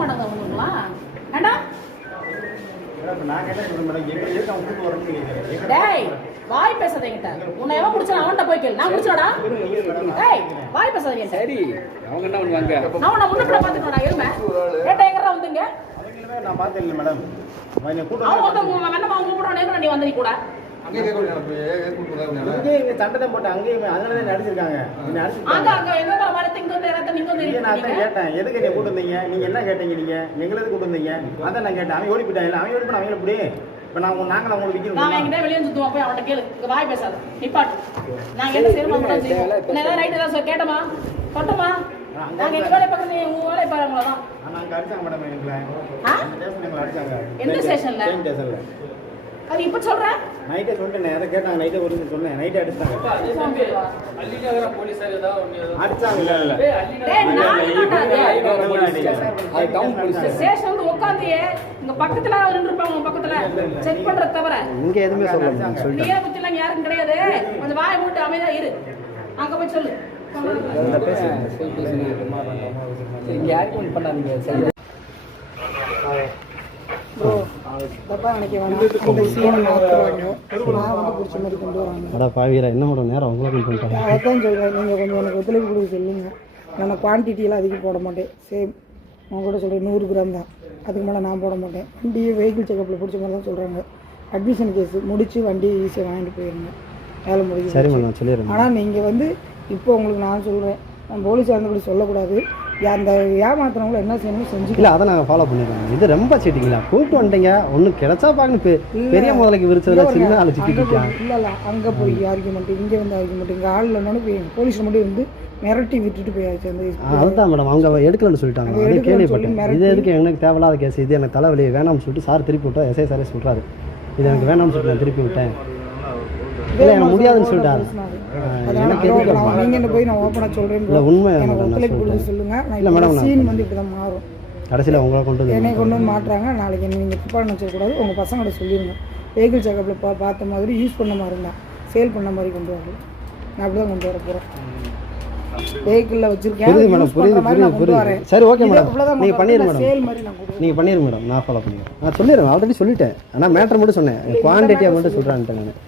மாட்டாங்க வரணும்னு கேட்கிறேன் டேய் வாய் பேசாத என்கிட்ட. உன்னை எவன் முடிச்சா அவன்கிட்ட போய் கேளு. நான் முடிச்சோடா டேய் வாய் பேசாத என்கிட்ட. சரி அவங்க என்ன பண்ணுவாங்க? நான் உன்னை முன்ன பார்த்துக்கணும் எருமை. கேட்ட எங்கடா வந்துங்க? அவங்களுமே நான் பார்த்தேன் இல்லை மேடம். அவன் ஒருத்தன் வெண்ணமா அவங்க கூப்பிடுவானே நீ வந்து நீ கூட? தான் போட்டு அங்கேயும் அதனால தான் அடிச்சிருக்காங்க. நீங்க அங்க அடிச்சிருக்காங்க. அங்க எங்க மரத்து இங்க வந்து இடத்த நீங்க வந்து நீங்க நான் தான் இருக்கீங்க கேட்டேன். எதுக்கு நீ கூட்டு வந்தீங்க? நீங்க என்ன கேட்டீங்க நீங்க? எங்களுக்கு கூட்டு வந்தீங்க? அதான் நான் கேட்டேன். அவன் ஓடி போயிட்டாங்க அவன் ஓடி போன அவங்கள இப்போ நான் உங்க- நாங்களும் அவங்களுக்கு நான் என்கிட்ட வெளியே சுத்துவோம் போய் அவன்கிட்ட கேளு. இங்க வாய் பேசாத. நிப்பாட்டு. நாங்க என்ன மட்டும் செய்வோம் ரைட் ஏதாவது கேட்டமா சொட்டமா நாங்க எங்க நீ உங்க வேலையை பாரு அவ்வளவுதான். ஆனால் அங்கே அடிச்சாங்க மேடம் எங்களை. எந்த ஸ்டேஷன்ல? அது இப்ப சொல்றேன்? நைட்டே சொல்லிட்டேன் அதை கேட்டாங்க நைட்டே ஒரு சொன்னேன். நைட்டே அடிச்சாங்க. அடிச்சாங்க இல்லை இல்லை. டேய் நான் என்னடா அது? டவுன் போலீஸ் ஸ்டேஷன் வந்து உட்காந்தியே இங்க பக்கத்துல நின்று இருப்பாங்க உங்க பக்கத்துல. செக் பண்றது தவிர. இங்கே எதுவுமே சொல்லல நீயே பத்தி எல்லாம் யாருக்கும் கிடையாது. கொஞ்சம் வாயை மூட்டு அமைதியா இரு. அங்க போய் சொல்லு. இங்க யாருக்கும் பண்ணாதீங்க சரி ப்ரோ தப்பாக நினைக்க வேணாம் இந்த சீனை மாற்றுவாங்க நான் வந்து பிடிச்ச மாதிரி கொண்டு வராங்க அடா பாவீரா என்ன ஒரு நேரம் பண்ணிட்டாங்க? அதான் சொல்கிறேன் நீங்கள் கொஞ்சம் எனக்கு ஒத்துழைப்பு கொடுக்க சொல்லுங்க. நான் குவான்டிட்டியெல்லாம் அதிகம் போட மாட்டேன். சேம் நான் கூட சொல்கிறேன் நூறு கிராம் தான். அதுக்கு மேலே நான் போட மாட்டேன். வண்டி வெஹிக்கிள் செக்கப்பில் பிடிச்ச மாதிரி தான் சொல்கிறாங்க அட்மிஷன் கேஸ் முடித்து வண்டி ஈஸியாக வாங்கிட்டு போயிருங்க. வேலை முடிஞ்சு சரி நான் சொல்லிடுறேன். ஆனால் நீங்கள் வந்து இப்போ உங்களுக்கு நான் சொல்கிறேன் நான் போலீஸ் இருந்தபடி சொல்லக்கூடாது. அந்த ஏமாத்துறவங்கள என்ன செய்யணும் செஞ்சு இல்லை அதை நாங்கள் ஃபாலோ பண்ணிடுறோம். இது ரொம்ப சீட்டிங்களா கூப்பிட்டு வந்துட்டீங்க. ஒன்றும் கிடைச்சா பார்க்கணும் பெரிய முதலைக்கு விரிச்சதுல சின்ன ஆள் சிக்கிக்கிட்டான் இல்லை இல்லை. அங்கே போய் ஆர்குமெண்ட் இங்கே வந்து ஆர்குமெண்ட் இங்கே ஆள் இல்லைனாலும் போய் போலீஸ் மட்டும் வந்து மிரட்டி விட்டுட்டு போயாச்சு அந்த அதுதான் மேடம் அவங்க எடுக்கலன்னு சொல்லிட்டாங்க. அது கேள்விப்பட்டேன். இது எதுக்கு எனக்கு தேவையில்லாத கேஸ் இது எனக்கு தலைவலி வேணாம்னு சொல்லிட்டு சார் திருப்பி விட்டா எஸ்ஐ சாரே சொல்கிறாரு இது எனக்கு வேணாம்னு சொல்லிட்டு நான் திருப்பி விட்டேன். இல்லை எனக்கு முடியாதுன்னு சொல்லிட்டாரு. எனக்கு எதுக்கு போய் நான் ஓப்பனாக சொல்கிறேன் இல்லை உண்மை எனக்கு மேடம் நான் ஒத்துழைப்பு கொடுக்க சொல்லிட்டேன். சொல்லுங்க நான் இல்லை மேடம், சீன் வந்து இப்படி தான் மாறும். கடைசியில் உங்களை கொண்டு வந்து என்னை கொண்டு வந்து மாட்டுறாங்க. நாளைக்கு நீங்கள் தப்பாக நினச்சிடக்கூடாது. உங்கள் பசங்கள்ட்ட சொல்லிடுங்க வெஹிக்கிள் செக்கப்பில் பா பார்த்த மாதிரி யூஸ் பண்ண மாதிரி இருந்தால் சேல் பண்ண மாதிரி கொண்டு வரல நான் அப்படி தான் கொண்டு வர போகிறேன் வெஹிக்கிளில் வச்சுருக்கேன். மேடம் புரியுது புரியுது சரி ஓகே மேடம் நீங்கள் பண்ணிடுங்க வரேன். மேடம் சேல் மாதிரி நான் கொடுக்குறேன் நீங்கள் பண்ணிடுங்க மேடம் நான் ஃபாலோ பண்ணிடுறேன் நான் சொல்லிடுறேன் ஆல்ரெடி சொல்லிட்டேன். ஆனால் மேட்டர் மட்டும் சொன்னேன். குவான்டிட்டியாக மட்டும் சொல்கிறான்ட்டு நான்.